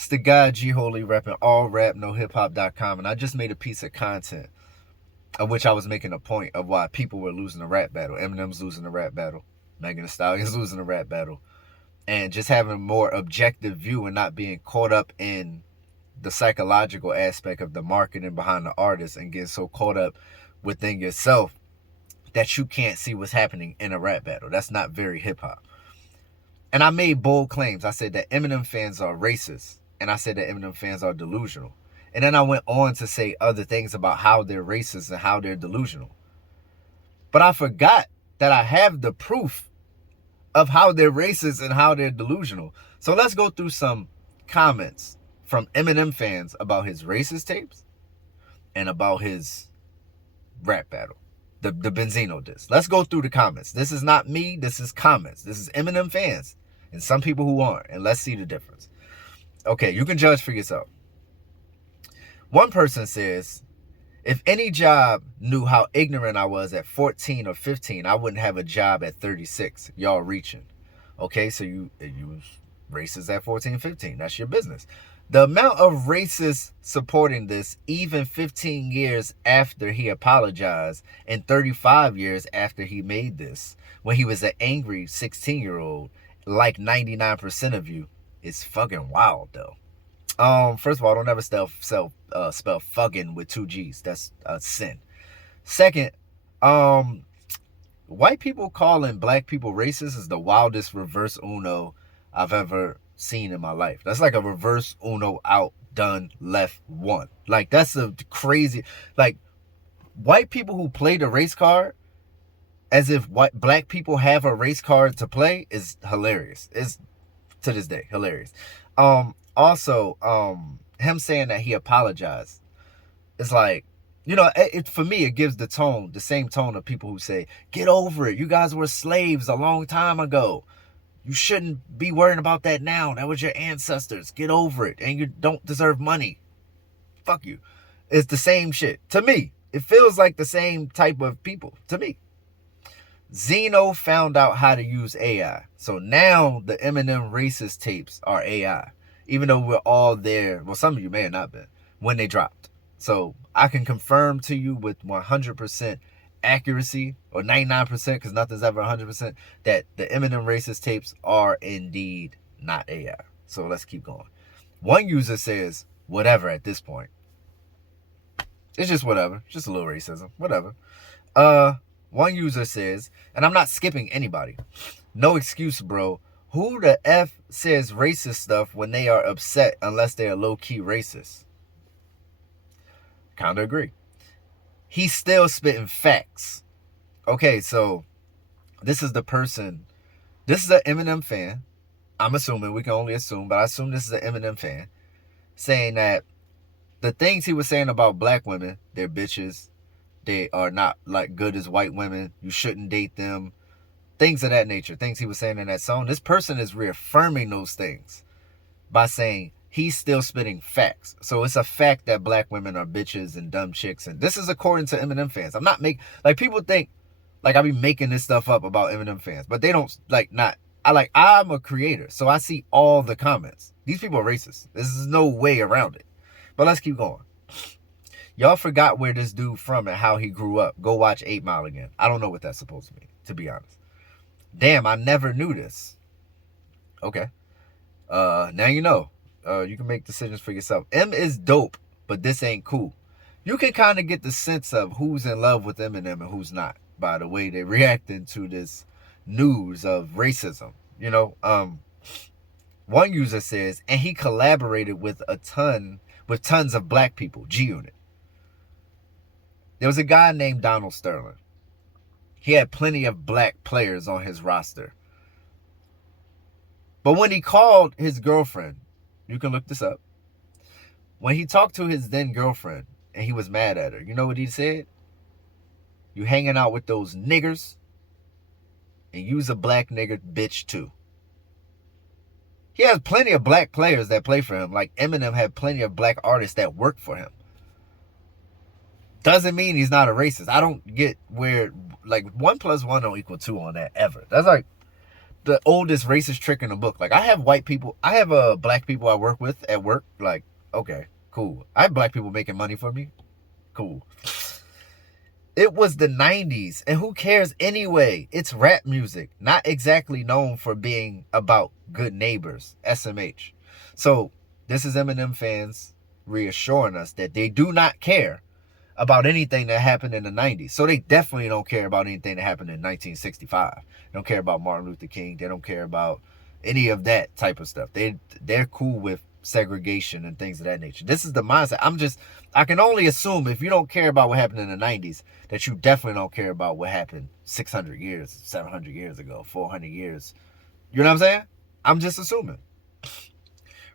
It's the guy G Holy repping allrapnohiphop.com, and I just made a piece of content of which I was making a point of why people were losing the rap battle. Eminem's losing the rap battle. Megan Thee Stallion's losing the rap battle. And just having a more objective view and not being caught up in the psychological aspect of the marketing behind the artist and getting so caught up within yourself that you can't see what's happening in a rap battle. That's not very hip-hop. And I made bold claims. I said that Eminem fans are racist. And I said that Eminem fans are delusional. And then I went on to say other things about how they're racist and how they're delusional. But I forgot that I have the proof of how they're racist and how they're delusional. So let's go through some comments from Eminem fans about his racist tapes and about his rap battle, the Benzino diss. Let's go through the comments. This is not me. This is comments. This is Eminem fans and some people who aren't. And let's see the difference. Okay, you can judge for yourself. One person says, if any job knew how ignorant I was at 14 or 15, I wouldn't have a job at 36. Y'all reaching. Okay, so you was racist at 14, 15. That's your business. The amount of racists supporting this, even 15 years after he apologized and 35 years after he made this, when he was an angry 16-year-old, like 99% of you, is fucking wild, though. First of all, don't ever spell fucking with 2 G's. That's a sin. Second, white people calling black people racist is the wildest reverse Uno I've ever seen in my life. That's like a reverse Uno out, done, left, one. Like, that's a crazy, like, white people who play the race card as if black people have a race card to play is hilarious. It's, to this day, hilarious. Also, him saying that he apologized, it's like, you know, for me, it gives the same tone of people who say, get over it. You guys were slaves a long time ago. You shouldn't be worrying about that now. That was your ancestors. Get over it. And you don't deserve money. Fuck you. It's the same shit. To me, it feels like the same type of people. To me. Zeno found out how to use AI. So now the Eminem racist tapes are AI. Even though we're all there. Well, some of you may have not been. When they dropped. So I can confirm to you with 100% accuracy, or 99%, because nothing's ever 100%, that the Eminem racist tapes are indeed not AI. So let's keep going. One user says, whatever at this point. It's just whatever. Just a little racism. Whatever. One user says, and I'm not skipping anybody. No excuse, bro. Who the F says racist stuff when they are upset unless they are low-key racist? Kinda agree. He's still spitting facts. Okay, so this is the person. This is an Eminem fan. I'm assuming. We can only assume. But I assume this is an Eminem fan. Saying that the things he was saying about black women, they're bitches. They are not like good as white women. You shouldn't date them. Things of that nature. Things he was saying in that song. This person is reaffirming those things by saying he's still spitting facts. So it's a fact that black women are bitches and dumb chicks. And this is according to Eminem fans. I'm not making, like, people think like I be making this stuff up about Eminem fans, but they don't, like, not. I'm a creator, so I see all the comments. These people are racist. There's no way around it. But let's keep going. Y'all forgot where this dude from and how he grew up. Go watch 8 Mile again. I don't know what that's supposed to mean, to be honest. Damn, I never knew this. Okay. Now you know. You can make decisions for yourself. M is dope, but this ain't cool. You can kind of get the sense of who's in love with Eminem and who's not by the way they reacting to this news of racism. You know, one user says, and he collaborated with tons of black people. G-Unit. There was a guy named Donald Sterling. He had plenty of black players on his roster. But when he called his girlfriend, you can look this up. When he talked to his then girlfriend and he was mad at her, you know what he said? You hanging out with those niggers and you's a black nigger bitch too. He has plenty of black players that play for him. Like Eminem had plenty of black artists that work for him. Doesn't mean he's not a racist. I don't get where, like, 1 + 1 don't equal 2 on that ever. That's like, the oldest racist trick in the book. Like, I have black people I work with at work. Like, okay, cool. I have black people making money for me. Cool. It was the 90s, and who cares anyway? It's rap music, not exactly known for being about good neighbors, SMH. So, this is Eminem fans reassuring us that they do not care about anything that happened in the 90s. So they definitely don't care about anything that happened in 1965. They don't care about Martin Luther King. They don't care about any of that type of stuff. They're cool with segregation and things of that nature. This is the mindset. I can only assume if you don't care about what happened in the 90s, that you definitely don't care about what happened 600 years, 700 years ago, 400 years. You know what I'm saying? I'm just assuming.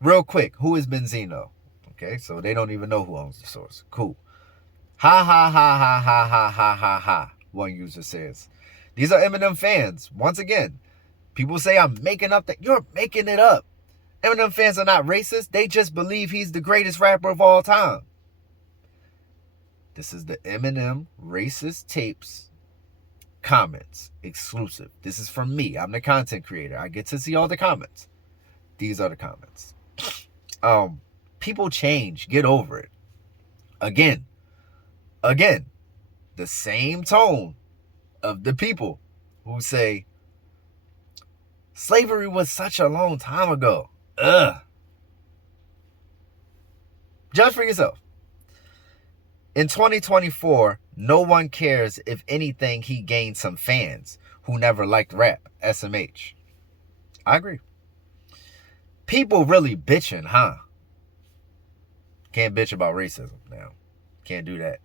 Real quick, who is Benzino? Okay, so they don't even know who owns the source. Cool. Ha ha ha ha ha ha ha ha ha, one user says. These are Eminem fans. Once again, people say I'm making up that. You're making it up. Eminem fans are not racist. They just believe he's the greatest rapper of all time. This is the Eminem racist tapes comments exclusive. This is from me. I'm the content creator. I get to see all the comments. These are the comments. People change. Get over it. Again, the same tone of the people who say slavery was such a long time ago. Ugh. Judge for yourself. In 2024, no one cares. If anything, he gained some fans who never liked rap. SMH. I agree. People really bitching, huh? Can't bitch about racism now. Can't do that.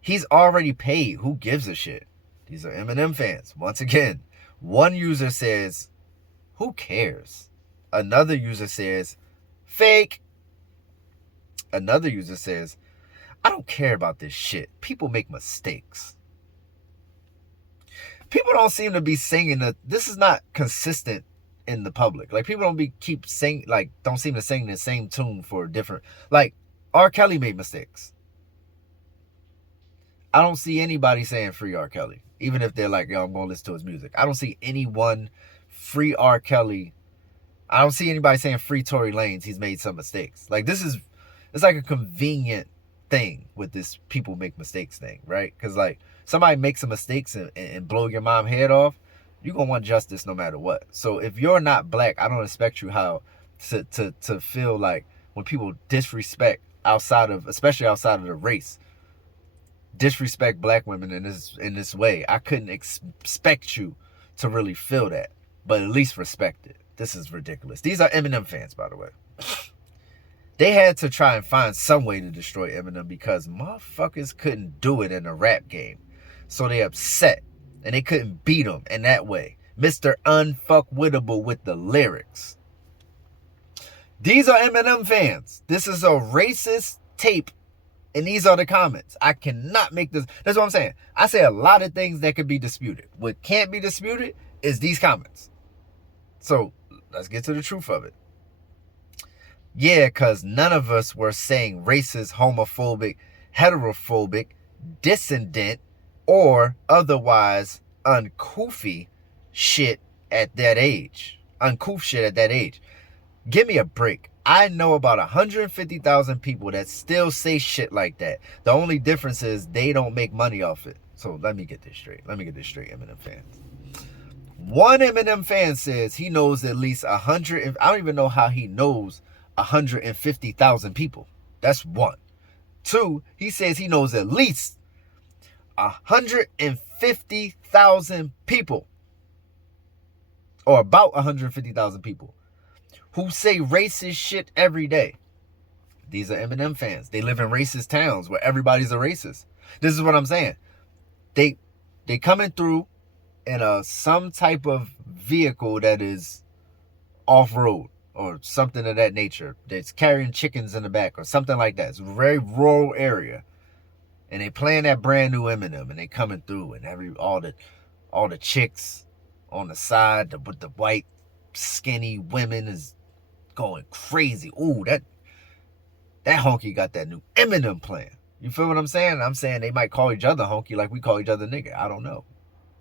He's already paid. Who gives a shit? These are Eminem fans. Once again, one user says, who cares? Another user says, fake. Another user says, I don't care about this shit. People make mistakes. People don't seem to be singing that. This is not consistent in the public. Like, people don't seem to sing the same tune for different. Like, R. Kelly made mistakes. I don't see anybody saying free R. Kelly. Even if they're like, yo, I'm going to listen to his music. I don't see anyone free R. Kelly. I don't see anybody saying free Tory Lanez. He's made some mistakes. Like, it's like a convenient thing with this people make mistakes thing, right? Because, like, somebody makes some mistakes and blow your mom head off, you're going to want justice no matter what. So if you're not black, I don't expect you to feel like when people disrespect especially outside of the race, disrespect black women in this way, I couldn't expect you to really feel that, but at least respect it. This is ridiculous. These are Eminem fans, by the way. They had to try and find some way to destroy Eminem because motherfuckers couldn't do it in a rap game. So they upset and they couldn't beat him in that way. Mr. Unfuckwittable with the lyrics. These are Eminem fans. This is a racist tape. And these are the comments. I cannot make this. That's what I'm saying. I say a lot of things that could be disputed. What can't be disputed is these comments. So let's get to the truth of it. Yeah, because none of us were saying racist, homophobic, heterophobic, dissident, or otherwise uncoofy shit at that age. Uncouth shit at that age. Give me a break. I know about 150,000 people that still say shit like that. The only difference is they don't make money off it. So let me get this straight. Eminem fans. One Eminem fan says he knows at least 100. I don't even know how he knows 150,000 people. That's one. Two, he says he knows at least 150,000 people. Or about 150,000 people who say racist shit every day. These are Eminem fans. They live in racist towns where everybody's a racist. This is what I'm saying. They coming through in some type of vehicle that is off-road or something of that nature. That's carrying chickens in the back or something like that. It's a very rural area. And they playing that brand new Eminem and they coming through and all the chicks on the side with the white skinny women is going crazy. Ooh, that honky got that new Eminem playing. You feel what I'm saying? I'm saying they might call each other honky like we call each other nigga. I don't know.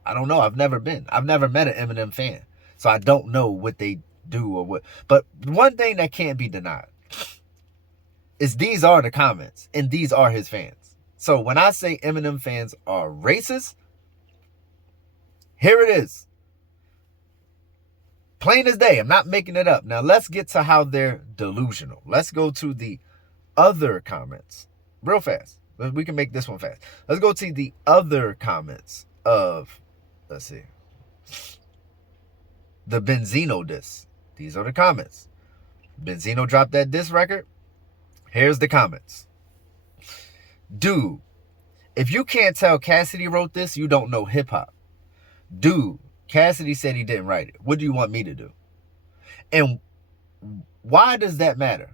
I've never met an Eminem fan. So I don't know what they do or what. But one thing that can't be denied is these are the comments, and these are his fans. So when I say Eminem fans are racist, here it is. Plain as day. I'm not making it up. Now let's get to how they're delusional. Let's go to the other comments real fast. We can make this one fast. Let's go to the other comments of, let's see, the Benzino diss. These are the comments. Benzino dropped that diss record. Here's the comments. Dude, if you can't tell Cassidy wrote this, you don't know hip-hop. Dude, Cassidy said he didn't write it. What do you want me to do? And why does that matter?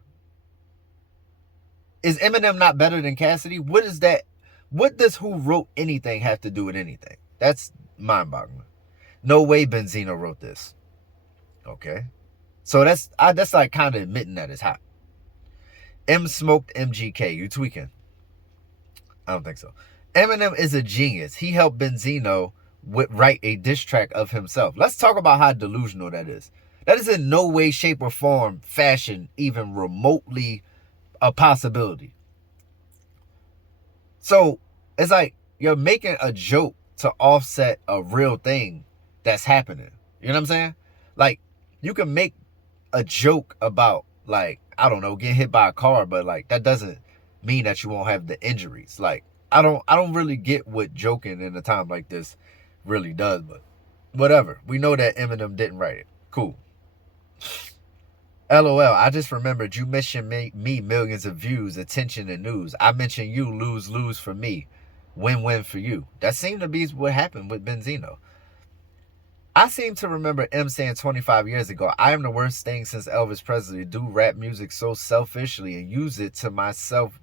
Is Eminem not better than Cassidy? What is that? What does who wrote anything have to do with anything? That's mind-boggling. No way Benzino wrote this. Okay. So that's like kind of admitting that it's hot. M smoked MGK. You tweaking. I don't think so. Eminem is a genius. He helped Benzino write a diss track of himself. Let's talk about how delusional that is. That is in no way, shape, or form, fashion, even remotely a possibility. So it's like you're making a joke to offset a real thing that's happening. You know what I'm saying? Like, you can make a joke about, like, I don't know, getting hit by a car, but like that doesn't mean that you won't have the injuries. Like, I don't really get what joking in a time like this really does, but whatever. We know that Eminem didn't write it. Cool. LOL, I just remembered you mentioned me millions of views, attention, and news. I mentioned you, lose for me, win-win for you. That seemed to be what happened with Benzino. I seem to remember M saying 25 years ago, I am the worst thing since Elvis Presley. Do rap music so selfishly and use it to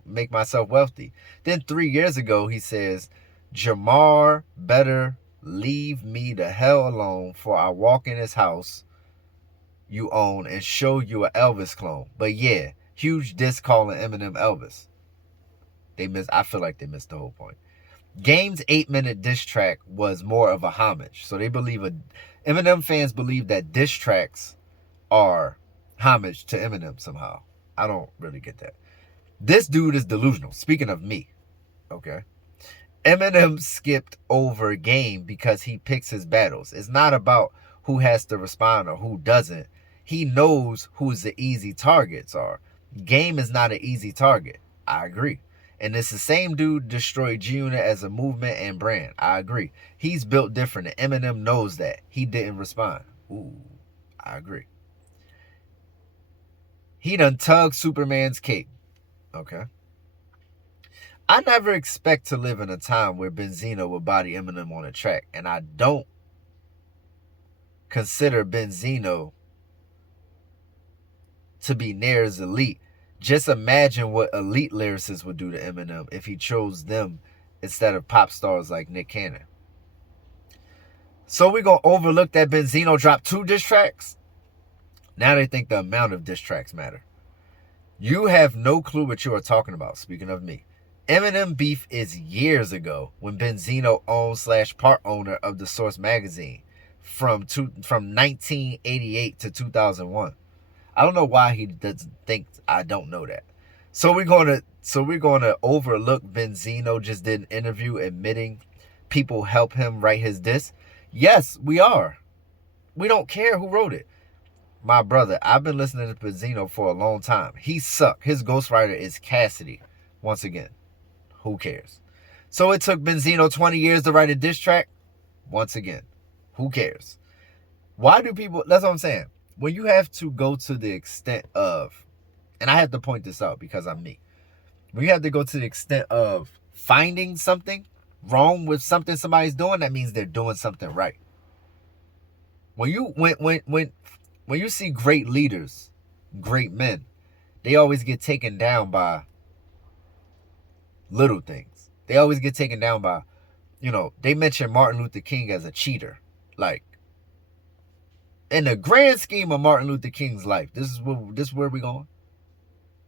make myself wealthy. Then 3 years ago, he says, Jamar better leave me the hell alone, for I walk in his house you own and show you an Elvis clone. But yeah, huge diss calling Eminem Elvis. I feel like they missed the whole point. Game's 8-minute diss track was more of a homage. So they Eminem fans believe that diss tracks are homage to Eminem somehow. I don't really get that. This dude is delusional. Speaking of me, okay? Eminem skipped over Game because he picks his battles. It's not about who has to respond or who doesn't. He knows who the easy targets are. Game is not an easy target. I agree. And it's the same dude destroyed G-Unit as a movement and brand. I agree. He's built different, and Eminem knows that. He didn't respond. Ooh, I agree. He done tugged Superman's cape. Okay. I never expect to live in a time where Benzino will body Eminem on a track, and I don't consider Benzino to be near as elite. Just imagine what elite lyricists would do to Eminem if he chose them instead of pop stars like Nick Cannon. So we're going to overlook that Benzino dropped 2 diss tracks? Now they think the amount of diss tracks matter. You have no clue what you are talking about, speaking of me. Eminem beef is years ago when Benzino owned / part owner of The Source magazine from 1988 to 2001. I don't know why he doesn't think I don't know that. So we're gonna overlook Benzino just did an interview admitting people help him write his diss. Yes, we are. We don't care who wrote it. My brother, I've been listening to Benzino for a long time. He sucked. His ghostwriter is Cassidy. Once again, who cares? So it took Benzino 20 years to write a diss track? Once again, who cares? Why do people... That's what I'm saying. When you have to go to the extent of... And I have to point this out because I'm me. When you have to go to the extent of finding something wrong with something somebody's doing, that means they're doing something right. When you see great leaders, great men, they always get taken down by little things. They always get taken down by, they mention Martin Luther King as a cheater. Like, in the grand scheme of Martin Luther King's life, this is where we're going.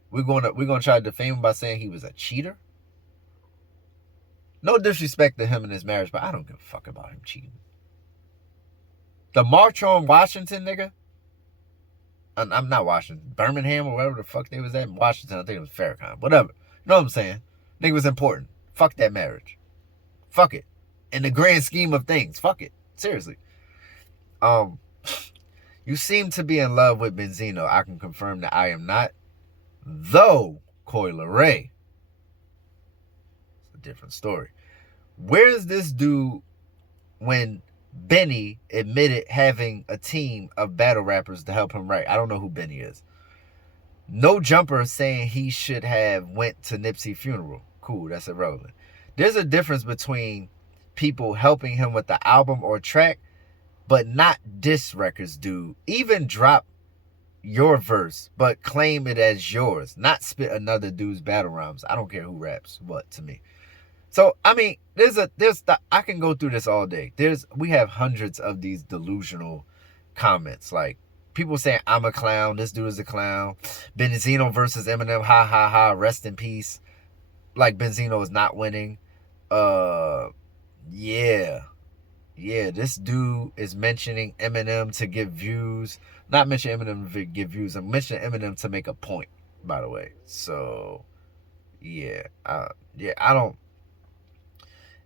We're gonna try to defame him by saying he was a cheater. No disrespect to him and his marriage, but I don't give a fuck about him cheating. The March on Washington, nigga. I'm not Washington. Birmingham or wherever the fuck they was at. Washington, I think it was Farrakhan. Whatever. You know what I'm saying? Nigga was important. Fuck that marriage. Fuck it. In the grand scheme of things. Fuck it. Seriously. You seem to be in love with Benzino. I can confirm that I am not. Though, Coi Leray. It's a different story. Where's this dude when Benny admitted having a team of battle rappers to help him write? I don't know who Benny is. No Jumper saying he should have went to Nipsey's funeral. Cool, that's irrelevant. There's a difference between people helping him with the album or track, but not diss records, dude. Even drop your verse, but claim it as yours. Not spit another dude's battle rhymes. I don't care who raps what to me. So, I mean, I can go through this all day. We have hundreds of these delusional comments. Like, people saying, I'm a clown, this dude is a clown. Benzino versus Eminem, ha, ha, ha, rest in peace. Like, Benzino is not winning. Yeah, this dude is mentioning Eminem to get views. Not mentioning Eminem to get views. I'm mentioning Eminem to make a point, by the way. So, yeah, I don't.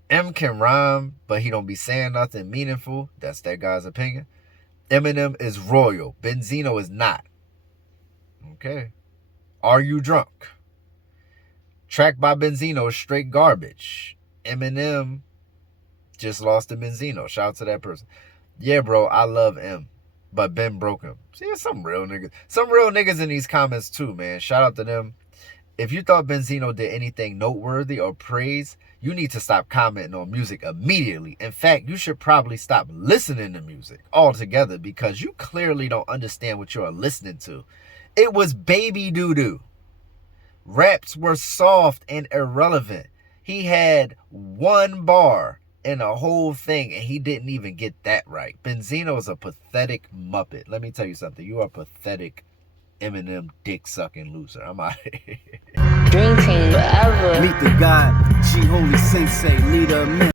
M can rhyme, but he don't be saying nothing meaningful. That's that guy's opinion. Eminem is royal. Benzino is not. Okay. Are you drunk? Track by Benzino is straight garbage. Eminem just lost to Benzino. Shout out to that person. Yeah, bro, I love M, but Ben broke him. See, some real niggas. Some real niggas in these comments too, man. Shout out to them. If you thought Benzino did anything noteworthy or praise, you need to stop commenting on music immediately. In fact, you should probably stop listening to music altogether because you clearly don't understand what you are listening to. It was baby doo-doo. Raps were soft and irrelevant. He had one bar in a whole thing, and he didn't even get that right. Benzino is a pathetic muppet. Let me tell you something. You are pathetic, Eminem dick-sucking loser. I'm out of here. Dream team forever. Meet the God, G Holy Sensei, leader of men.